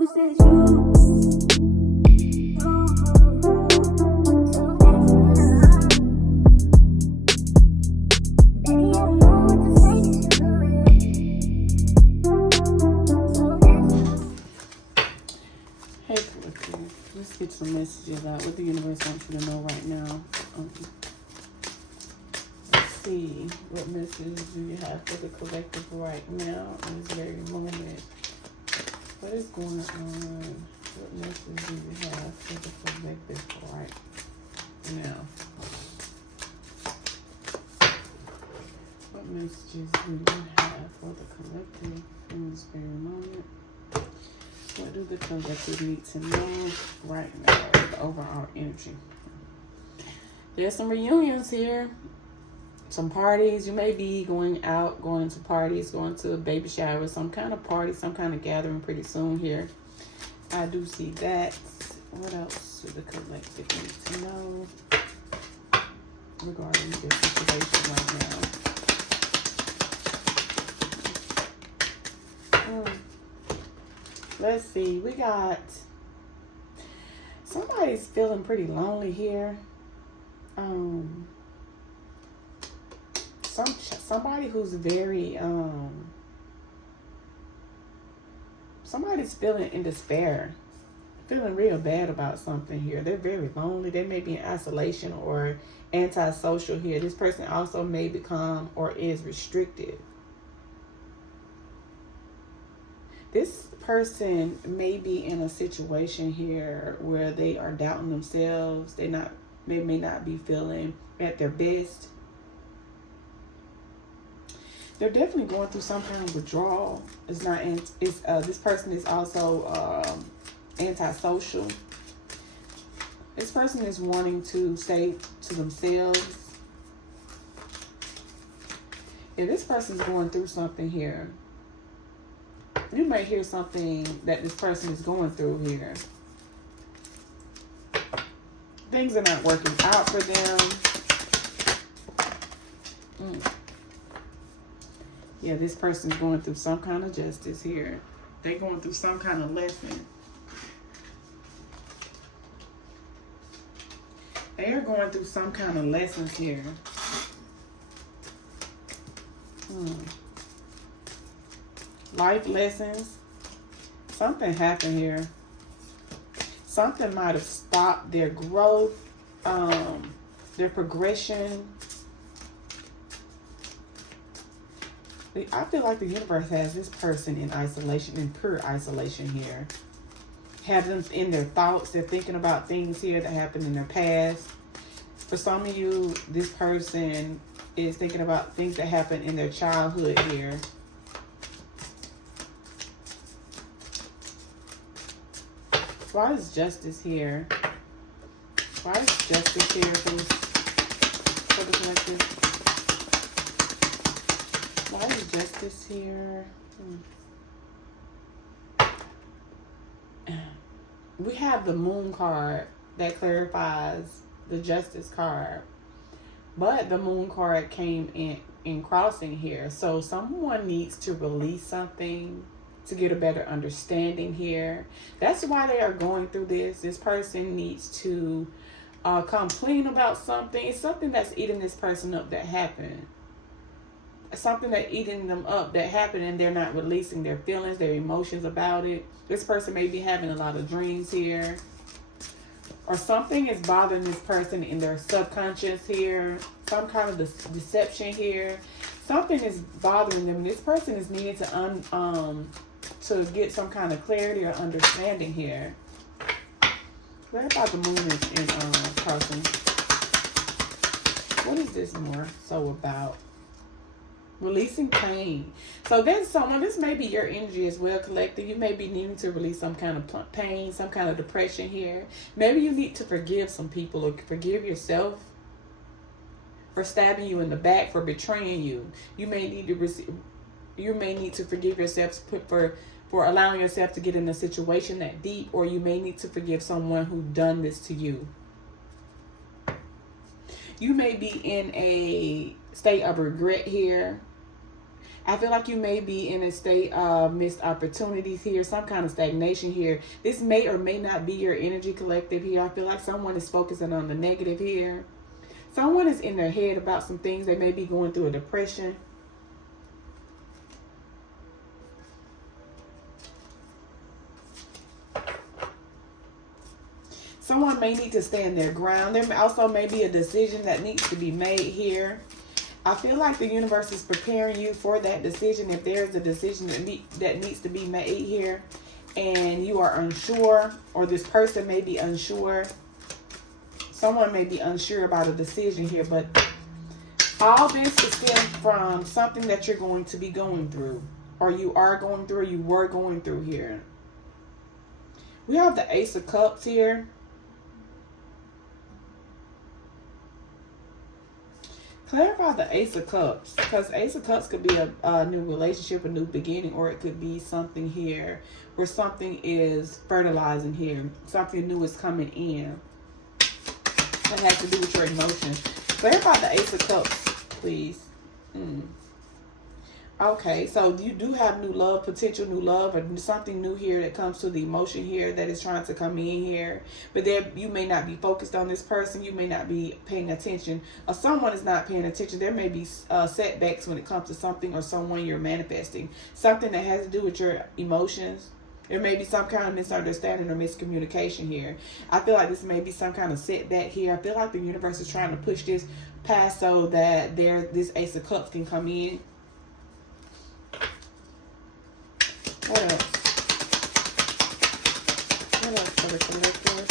always say it's you. Let's get some messages out. What the universe wants you to know right now. Let's see. What messages do you have for the collective right now in this very moment? What is going on? What message do you have for the collective right now? What messages do you have for the collective in this very moment? What do the collective need to know right now? The overall energy. There's some reunions here. Some parties. You may be going out, going to parties, going to a baby shower, some kind of party, some kind of gathering pretty soon here. I do see that. What else do the collective need to know regarding this situation right now? Let's see. We got somebody's feeling pretty lonely here. Somebody who's very somebody's feeling in despair, feeling real bad about something here. They're very lonely. They may be in isolation or antisocial here. This person also may become or is restricted. This person may be in a situation here where they are doubting themselves. They may not be feeling at their best. They're definitely going through some kind of withdrawal. This person is also antisocial. This person is wanting to stay to themselves. If this person's going through something here, you may hear something that this person is going through here. Things are not working out for them. Yeah, this person's going through some kind of justice here. They're going through some kind of lesson. They are going through some kind of lessons here. Life lessons. Something happened here. Something might have stopped their growth, their progression. I feel like the universe has this person in isolation, in pure isolation here. Have them in their thoughts. They're thinking about things here that happened in their past. For some of you, this person is thinking about things that happened in their childhood here. Why is justice here? Why is justice here for the collective? Why is justice here? We have the moon card that clarifies the justice card. But the moon card came in crossing here. So someone needs to release something to get a better understanding here. That's why they are going through this. This person needs to come clean about something. It's something that's eating this person up that happened. Something that eating them up that happened, and they're not releasing their feelings, their emotions about it. This person may be having a lot of dreams here. Or something is bothering this person in their subconscious here. Some kind of deception here. Something is bothering them. This person is needing to get some kind of clarity or understanding here. What about the moon in crossing? What is this more so about? Releasing pain. So there's someone, this may be your energy as well, collective. You may be needing to release some kind of pain, some kind of depression here. Maybe you need to forgive some people or forgive yourself for stabbing you in the back, for betraying you. You may need to forgive yourself for allowing yourself to get in a situation that deep, or you may need to forgive someone who done this to you. You may be in a state of regret here. I feel like you may be in a state of missed opportunities here, some kind of stagnation here. This may or may not be your energy collective here. I feel like someone is focusing on the negative here. Someone is in their head about some things. They may be going through a depression. Someone may need to stand their ground. There also may be a decision that needs to be made here. I feel like the universe is preparing you for that decision. If there's a decision that needs to be made here and you are unsure, or this person may be unsure. Someone may be unsure about a decision here, but all this is stemmed from something that you're going to be going through, or you are going through, or you were going through here. We have the Ace of Cups here. Clarify the Ace of Cups, because Ace of Cups could be a new relationship, a new beginning, or it could be something here where something is fertilizing here. Something new is coming in. That has to do with your emotions. Clarify the Ace of Cups, please. Okay, so you do have new love, potential new love, or something new here that comes to the emotion here that is trying to come in here. But there, you may not be focused on this person. You may not be paying attention, or someone is not paying attention. There may be setbacks when it comes to something or someone you're manifesting. Something that has to do with your emotions. There may be some kind of misunderstanding or miscommunication here. I feel like this may be some kind of setback here. I feel like the universe is trying to push this past so that this Ace of Cups can come in. What else? What else for the collector?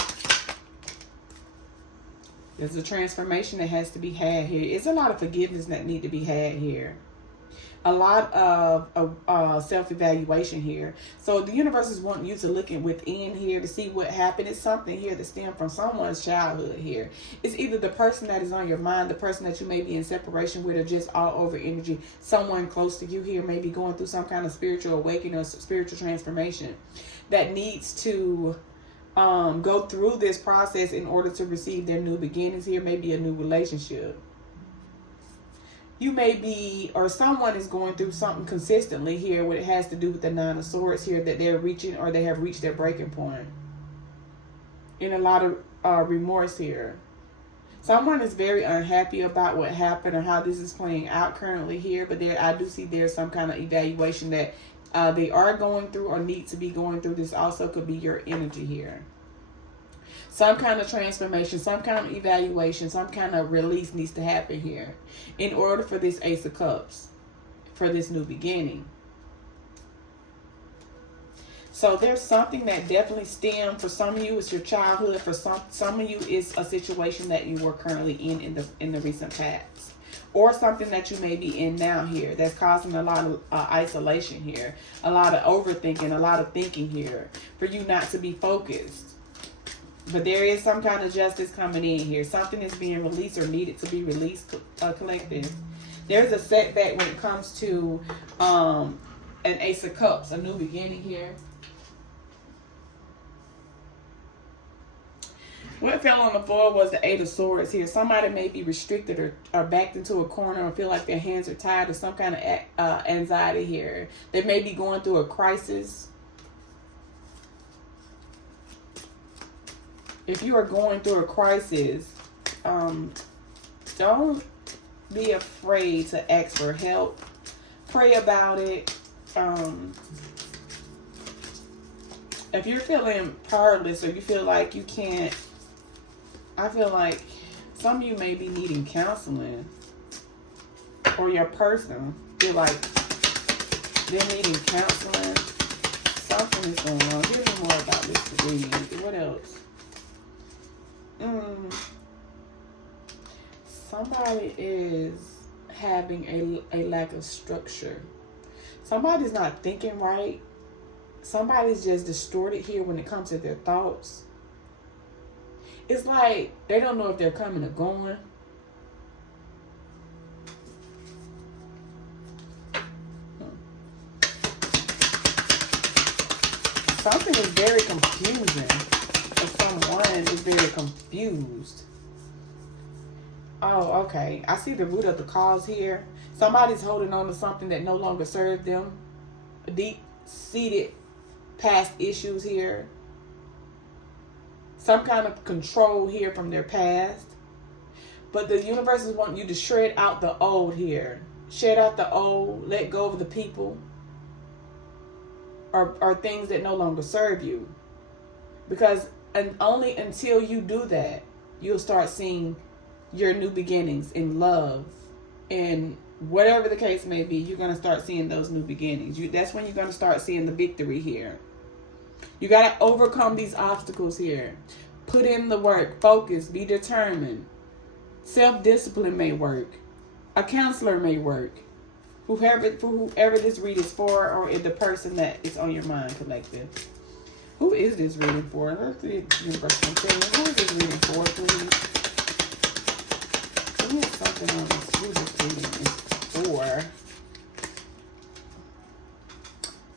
There's a transformation that has to be had here. It's a lot of forgiveness that need to be had here. A lot of self-evaluation here. So the universe is wanting you to look within here to see what happened. It's something here that stemmed from someone's childhood here. It's either the person that is on your mind, the person that you may be in separation with, or just all over energy. Someone close to you here may be going through some kind of spiritual awakening or spiritual transformation that needs to go through this process in order to receive their new beginnings here. Maybe a new relationship. You may be, or someone is going through something consistently here where it has to do with the Nine of Swords here, that they're reaching, or they have reached their breaking point. In a lot of remorse here. Someone is very unhappy about what happened or how this is playing out currently here, but I do see there's some kind of evaluation that they are going through or need to be going through. This also could be your energy here. Some kind of transformation, some kind of evaluation, some kind of release needs to happen here in order for this Ace of Cups, for this new beginning. So there's something that definitely stemmed. For some of you, it's your childhood. For some of you, it's a situation that you were currently in the recent past, or something that you may be in now here that's causing a lot of isolation here, a lot of overthinking, a lot of thinking here for you not to be focused. But there is some kind of justice coming in here. Something is being released or needed to be released, collective. There's a setback when it comes to an Ace of Cups, a new beginning here. What fell on the floor was the Eight of Swords here. Somebody may be restricted or backed into a corner or feel like their hands are tied, or some kind of anxiety here. They may be going through a crisis. If you are going through a crisis, don't be afraid to ask for help. Pray about it. If you're feeling powerless or you feel like you can't, I feel like some of you may be needing counseling, or your person feel like they're needing counseling. Something is going on. Give me more about this reading. What else? Somebody is having a lack of structure. Somebody's not thinking right. Somebody's just distorted here when it comes to their thoughts. It's like they don't know if they're coming or going. Something is very confusing. Someone is very confused. Oh, okay. I see the root of the cause here. Somebody's holding on to something that no longer serves them. Deep-seated past issues here. Some kind of control here from their past. But the universe is wanting you to shred out the old here. Shred out the old. Let go of the people. Or things that no longer serve you. Because only until you do that, you'll start seeing your new beginnings in love. And whatever the case may be, you're going to start seeing those new beginnings. That's when you're going to start seeing the victory here. You got to overcome these obstacles here. Put in the work. Focus. Be determined. Self-discipline may work. A counselor may work. Whoever this read is for, or the person that is on your mind, collective. Who is this reading for? Let's see if universe can tell me. Who is this reading for, please? Give me something on this. Who this reading is for?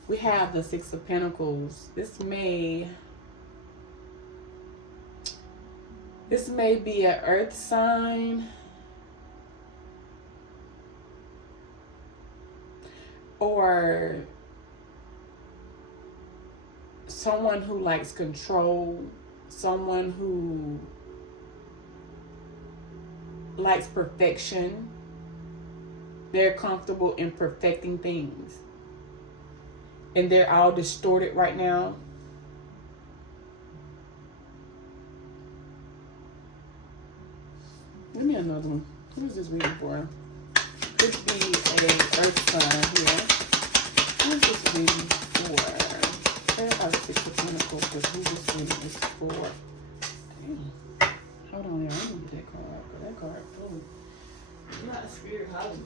We have the Six of Pentacles. This may be an earth sign. Or someone who likes control, someone who likes perfection. They're comfortable in perfecting things. And they're all distorted right now. Give me another one. Who is this reading for? Could be a earth sign here. Who is this reading for? Clarify the Six of Pentacles, but who this reading is for? Damn. Hold on here. I'm going to get that card. That card. Oh. Not a spirit holiday.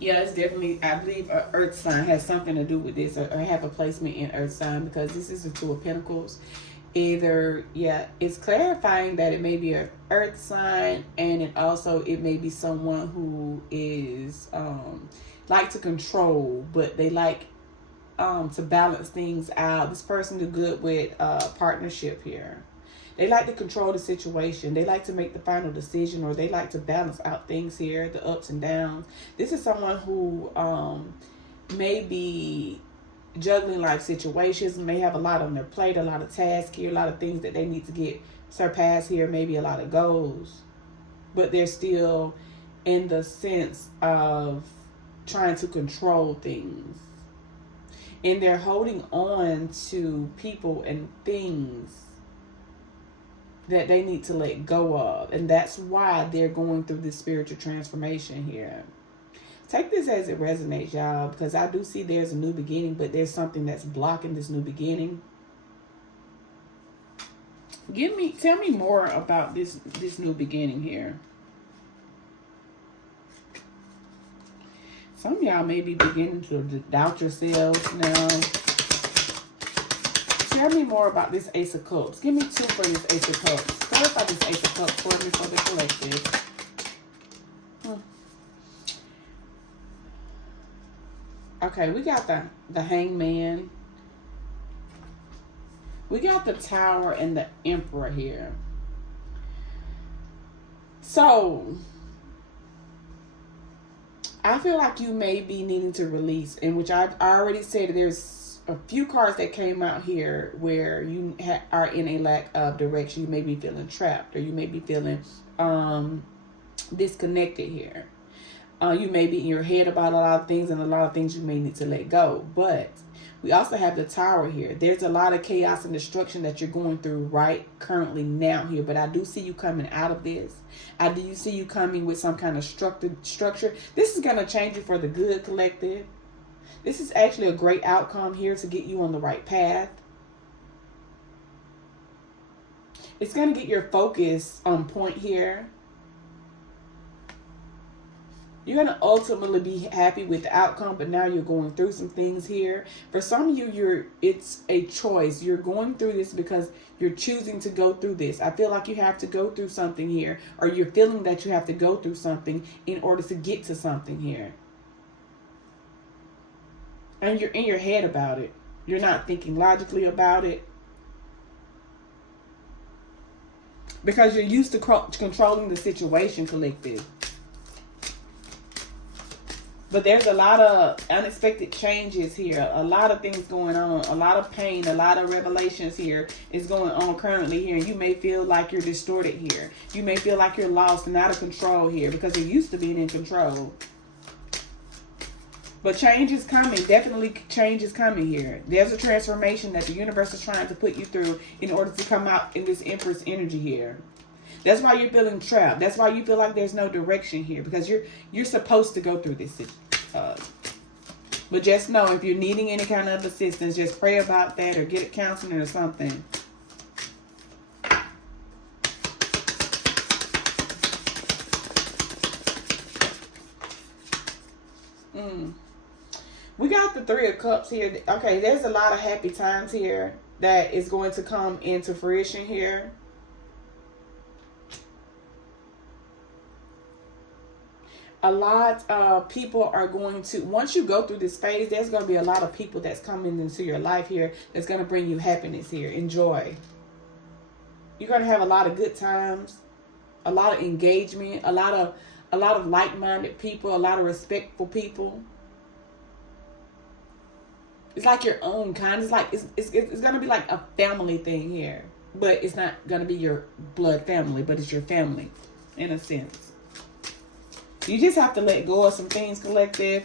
Yeah, it's definitely, I believe, an earth sign has something to do with this, or have a placement in earth sign, because this is the Two of Pentacles. Either, yeah, it's clarifying that it may be an earth sign, and it may be someone who is like to control, but they like to balance things out. This person is good with partnership here. They like to control the situation. They like to make the final decision, or they like to balance out things here, the ups and downs. This is someone who may be juggling life situations, may have a lot on their plate, a lot of tasks here, a lot of things that they need to get surpassed here, maybe a lot of goals. But they're still in the sense of trying to control things. And they're holding on to people and things that they need to let go of. And that's why they're going through this spiritual transformation here. Take this as it resonates, y'all, because I do see there's a new beginning, but there's something that's blocking this new beginning. Tell me more about this new beginning here. Some of y'all may be beginning to doubt yourselves now. Tell me more about this Ace of Cups. Give me two for this Ace of Cups. Clarify this Ace of Cups for me for the collective. Okay, we got the Hangman. We got the Tower and the Emperor here. So, I feel like you may be needing to release, in which I already said there's a few cards that came out here where you are in a lack of direction. You may be feeling trapped, or you may be feeling disconnected here. You may be in your head about a lot of things, and a lot of things you may need to let go. But we also have the Tower here. There's a lot of chaos and destruction that you're going through right currently now here. But I do see you coming out of this. I do see you coming with some kind of structure. This is going to change you for the good, collective. This is actually a great outcome here to get you on the right path. It's going to get your focus on point here. You're going to ultimately be happy with the outcome, but now you're going through some things here. For some of you, it's a choice. You're going through this because you're choosing to go through this. I feel like you have to go through something here, or you're feeling that you have to go through something in order to get to something here. And you're in your head about it. You're not thinking logically about it. Because you're used to controlling the situation, collective. But there's a lot of unexpected changes here. A lot of things going on. A lot of pain. A lot of revelations here is going on currently here. And you may feel like you're distorted here. You may feel like you're lost and out of control here. Because you're used to being in control. But change is coming. Definitely change is coming here. There's a transformation that the universe is trying to put you through in order to come out in this Empress energy here. That's why you're feeling trapped. That's why you feel like there's no direction here. Because you're supposed to go through this. But just know, if you're needing any kind of assistance, just pray about that or get a counseling or something. We got the Three of Cups here. Okay, there's a lot of happy times here that is going to come into fruition here. A lot of people are going to, once you go through this phase, there's going to be a lot of people that's coming into your life here that's going to bring you happiness here and joy. You're going to have a lot of good times, a lot of engagement, a lot of like-minded people, a lot of respectful people. It's like your own kind. It's like it's going to be like a family thing here, but it's not going to be your blood family, but it's your family in a sense. You just have to let go of some things, collective.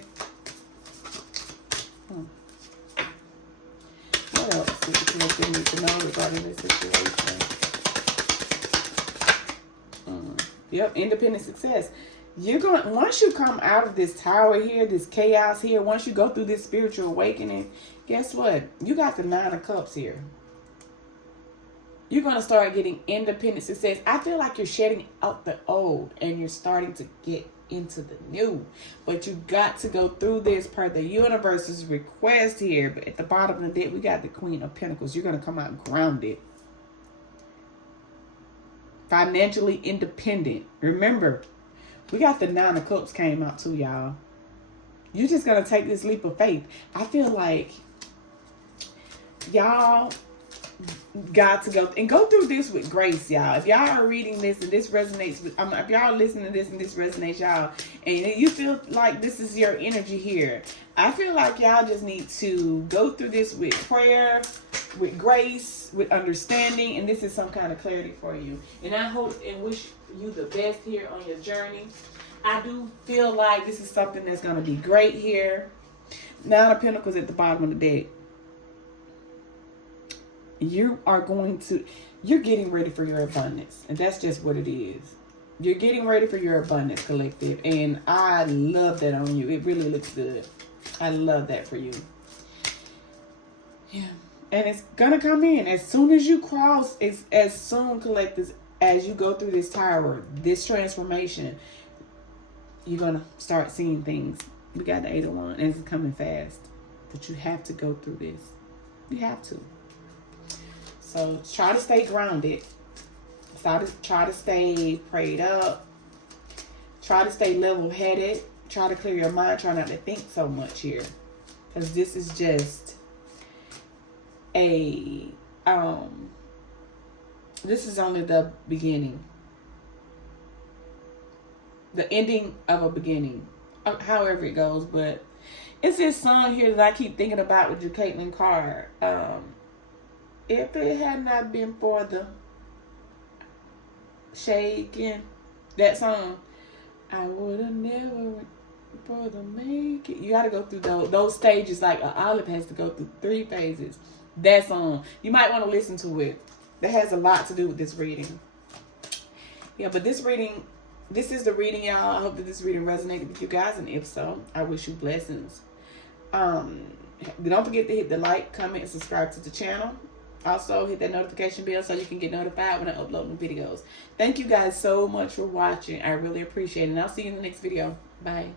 What else does the collective need to know regarding this situation? Yep, independent success. You're going, once you come out of this tower here, this chaos here, once you go through this spiritual awakening, guess what? You got the Nine of Cups here. You're going to start getting independent success. I feel like you're shedding out the old and you're starting to get into the new. But you got to go through this per the universe's request here. But at the bottom of the deck, we got the Queen of Pentacles. You're going to come out grounded. Financially independent. Remember, we got the Nine of Cups came out too, y'all. You're just going to take this leap of faith. I feel like y'all got to go through this with grace, y'all. If y'all are reading this and this resonates with, if y'all listening to this and this resonates, y'all, and you feel like this is your energy here, I feel like y'all just need to go through this with prayer, with grace, with understanding, and this is some kind of clarity for you. And I hope and wish you the best here on your journey. I do feel like this is something that's going to be great here. Nine of Pentacles at the bottom of the deck. You're getting ready for your abundance. And that's just what it is. You're getting ready for your abundance, collective. And I love that on you. It really looks good. I love that for you. Yeah. And it's going to come in. As soon as you cross, as soon, collectors, as you go through this tower, this transformation, you're going to start seeing things. We got the Eight of Wands, and it's coming fast. But you have to go through this. You have to. So try to stay grounded. Try to stay prayed up. Try to stay level-headed. Try to clear your mind. Try not to think so much here. Because this is just this is only the beginning. The ending of a beginning. However it goes. But it's this song here that I keep thinking about with your Caitlin card. If it had not been for the shaking, that song, I would have never for the make it. You got to go through those stages like an olive has to go through 3 phases. That song, you might want to listen to it. That has a lot to do with this reading. Yeah, but this is the reading, y'all. I hope that this reading resonated with you guys, and if so, I wish you blessings. Don't forget to hit the like, comment, and subscribe to the channel. Also, hit that notification bell so you can get notified when I upload new videos. Thank you guys so much for watching. I really appreciate it. And I'll see you in the next video. Bye.